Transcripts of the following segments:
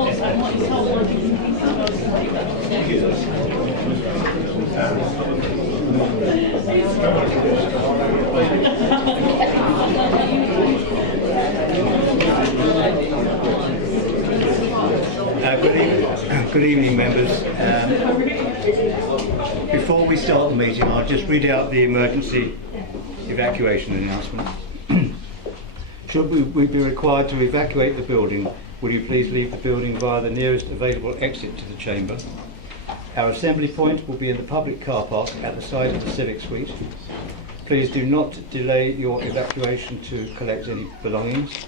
Good evening, members. Before we start the meeting, I'll just read out the emergency evacuation announcement. Should we be required to evacuate the building, will you please leave the building via the nearest available exit to the chamber. Our assembly point will be in the public car park at the side of the Civic Suite. Please do not delay your evacuation to collect any belongings.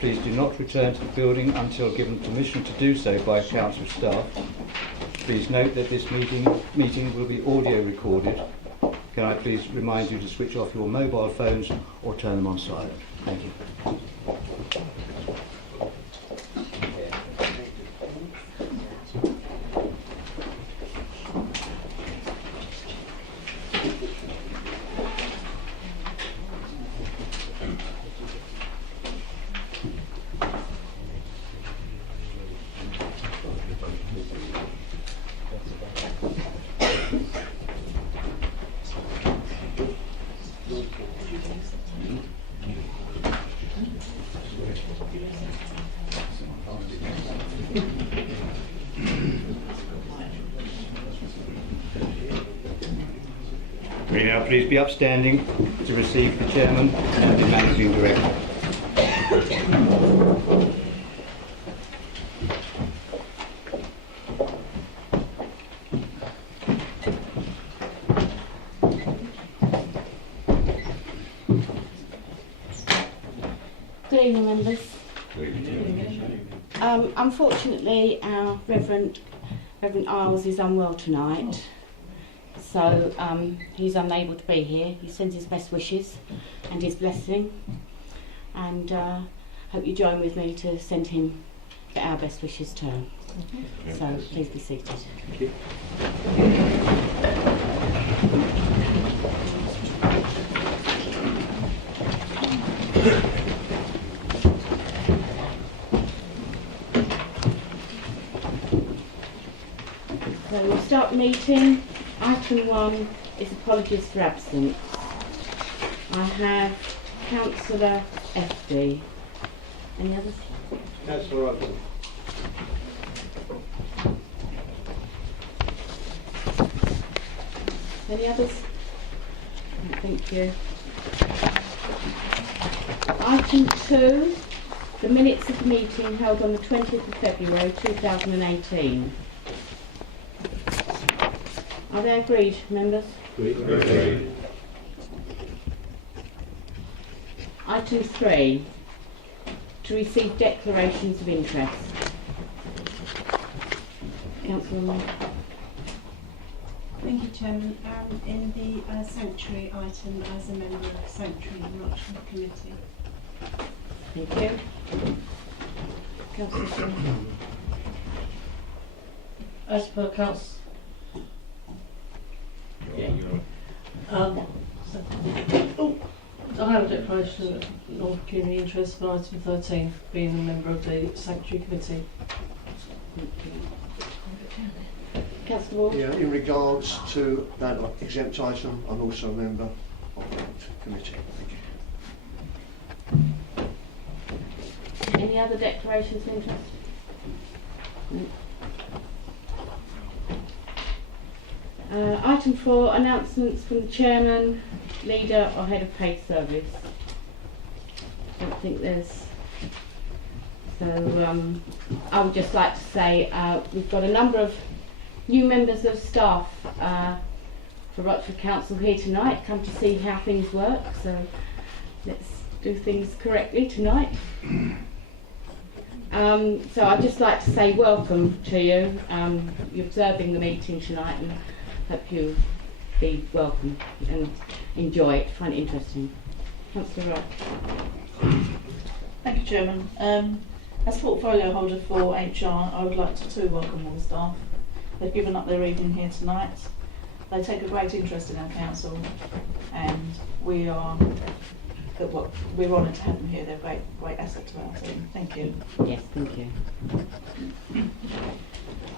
Please do not return to the building until given permission to do so by council staff. Please note that this meeting will be audio recorded. Can I please remind you to switch off your mobile phones or turn them on silent? Thank you. Will you now please be upstanding to receive the chairman and the managing director. Good evening, members. Unfortunately, our Reverend Isles is unwell tonight, so he's unable to be here. He sends his best wishes and his blessing, and hope you join with me to send him our best wishes too. So please be seated. Thank you. So we'll start the meeting. Item 1 is apologies for absence. I have Councillor FD. Any others? Councillor Upton. Any others? No, thank you. Item 2, the minutes of the meeting held on the 20th of February 2018. Are they agreed, members? Agreed. Item 3, to receive declarations of interest. Councillor Moore. Thank you, Chairman. In the sanctuary item, as a member of Sanctuary Enrichment Committee. Thank you. Councillor Shaw. As per Council. I have a declaration of non-pecuniary interest for item 13, being a member of the Sanctuary Committee. Councillor Ward. Yeah, in regards to that exempt item, I'm also a member of that committee. Thank you. Any other declarations of interest? No. Item 4, announcements from the chairman, leader or head of paid service. I don't think there's... So I would just like to say we've got a number of new members of staff for Rochford Council here tonight, come to see how things work, so let's do things correctly tonight. So I'd just like to say welcome to you. You're observing the meeting tonight, and hope you be welcome and enjoy it, find it interesting. Councillor Wright. Thank you, Chairman. As portfolio holder for HR, I would like to welcome all the staff. They've given up their evening here tonight. They take a great interest in our council, and we're honoured to have them here. They're a great asset to our team. Thank you. Yes, thank you.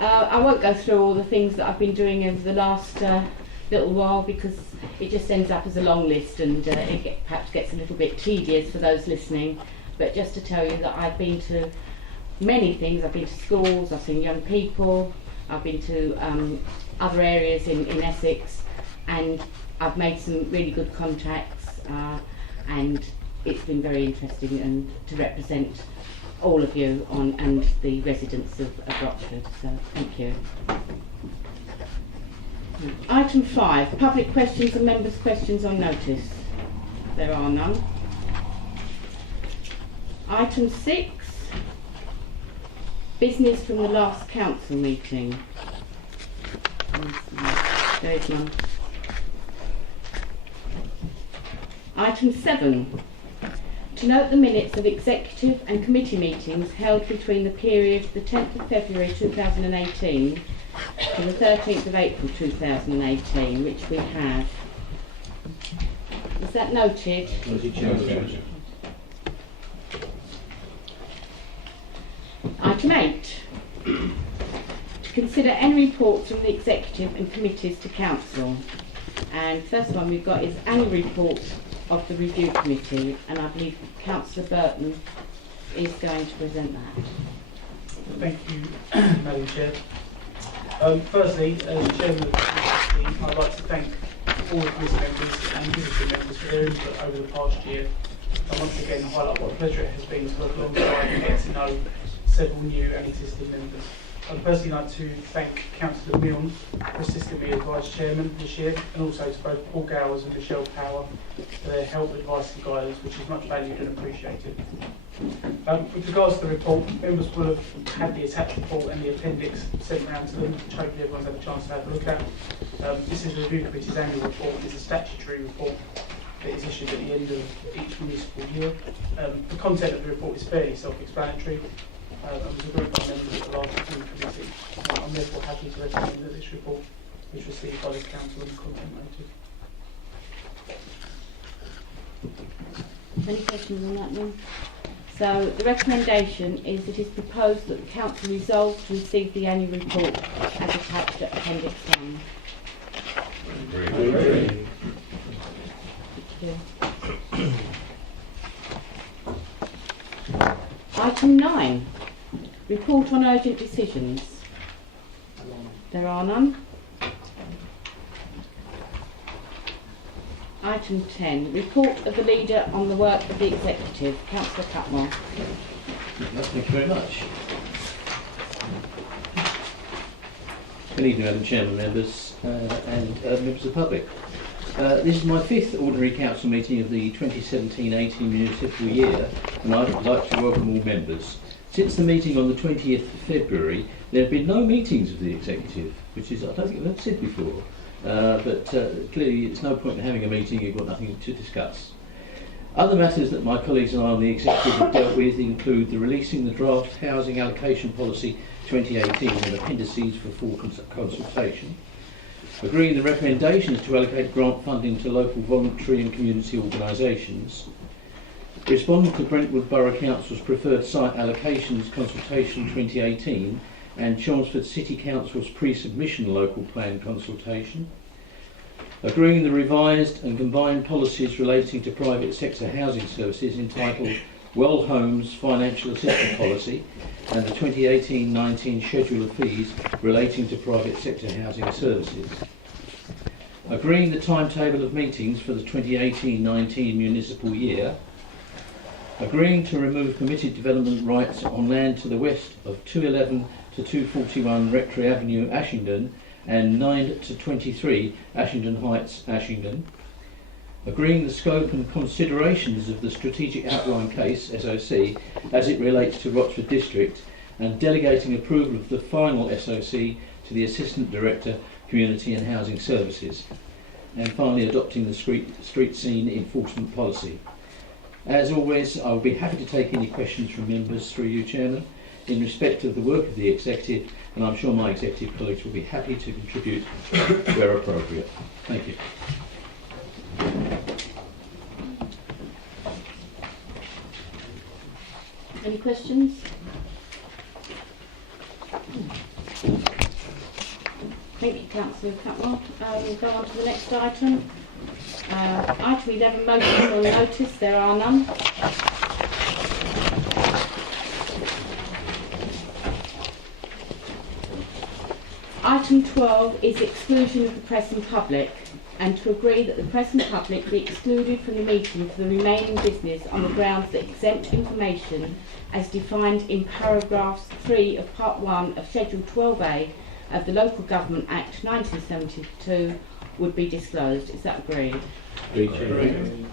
I won't go through all the things that I've been doing over the last little while, because it just ends up as a long list, and perhaps gets a little bit tedious for those listening. But just to tell you that I've been to many things. I've been to schools, I've seen young people, I've been to other areas in Essex, and I've made some really good contacts, and it's been very interesting and to represent all of you and the residents of Rochford, so thank you. Item 5, public questions and members' questions on notice. There are none. Item 6, business from the last council meeting. There is none. Item 7, to note the minutes of executive and committee meetings held between the period the 10th of February 2018 to the 13th of April 2018, which we have. Is that noted? Item 8, to consider any reports from the executive and committees to council. And first one we've got is annual report of the review committee, and I believe Councillor Burton is going to present that. Thank you, Madam Chair. Firstly, as Chairman of the committee, I'd like to thank all of these members and visiting members for their input over the past year, and once again highlight what a pleasure it has been to work alongside and get to know several new and existing members. I'd personally like to thank Councillor Milne for assisting me as Vice Chairman this year, and also to both Paul Gowers and Michelle Power for their help, advice and guidance, which is much valued and appreciated. With regards to the report, members will have had the attached report and the appendix sent round to them, which hopefully everyone's had a chance to have a look at. This is the Review Committee's annual report. It's a statutory report that is issued at the end of each municipal year. The content of the report is fairly self-explanatory. It was agreed by members of the last review committee. I'm therefore happy to recommend that this report is received by the council and content noted. Any questions on that one? So the recommendation is it is proposed that the council resolve to receive the annual report as attached at Appendix 1. Agree. Thank you. Item 9, report on urgent decisions. There are none. Item 10, report of the leader on the work of the executive. Councillor Cutmore. Thank you very much. Good evening, Madam Chairman, members and members of the public. This is my 5th ordinary council meeting of the 2017-18 municipal year, and I would like to welcome all members. Since the meeting on the 20th of February, there have been no meetings of the executive, which is, I don't think I've ever said before. But clearly it's no point in having a meeting, you've got nothing to discuss. Other matters that my colleagues and I on the executive have dealt with include the releasing the draft Housing Allocation Policy 2018 and appendices for full consultation, agreeing the recommendations to allocate grant funding to local voluntary and community organisations, responding to Brentwood Borough Council's preferred site allocations consultation 2018 and Chelmsford City Council's pre-submission local plan consultation, agreeing the revised and combined policies relating to private sector housing services entitled Well Homes Financial Assistance Policy and the 2018-19 Schedule of Fees relating to private sector housing services, agreeing the timetable of meetings for the 2018-19 municipal year, agreeing to remove permitted development rights on land to the west of 211 to 241 Rectory Avenue, Ashington, and 9 to 23 Ashington Heights, Ashington, agreeing the scope and considerations of the Strategic Outline Case, SOC, as it relates to Rochford District, and delegating approval of the final SOC to the Assistant Director, Community and Housing Services, and finally adopting the street scene enforcement policy. As always, I will be happy to take any questions from members through you, Chairman, in respect of the work of the executive, and I'm sure my executive colleagues will be happy to contribute where appropriate. Thank you. Any questions? Thank you, Councillor Cutmore. We'll go on to the next item. Item 11, motions on notice. There are none. Item 12 is exclusion of the press and public, and to agree that the press and public be excluded from the meeting for the remaining business on the grounds that exempt information as defined in paragraphs 3 of Part 1 of Schedule 12A of the Local Government Act 1972 would be disclosed. Is that agreed? Agreed, Chairman.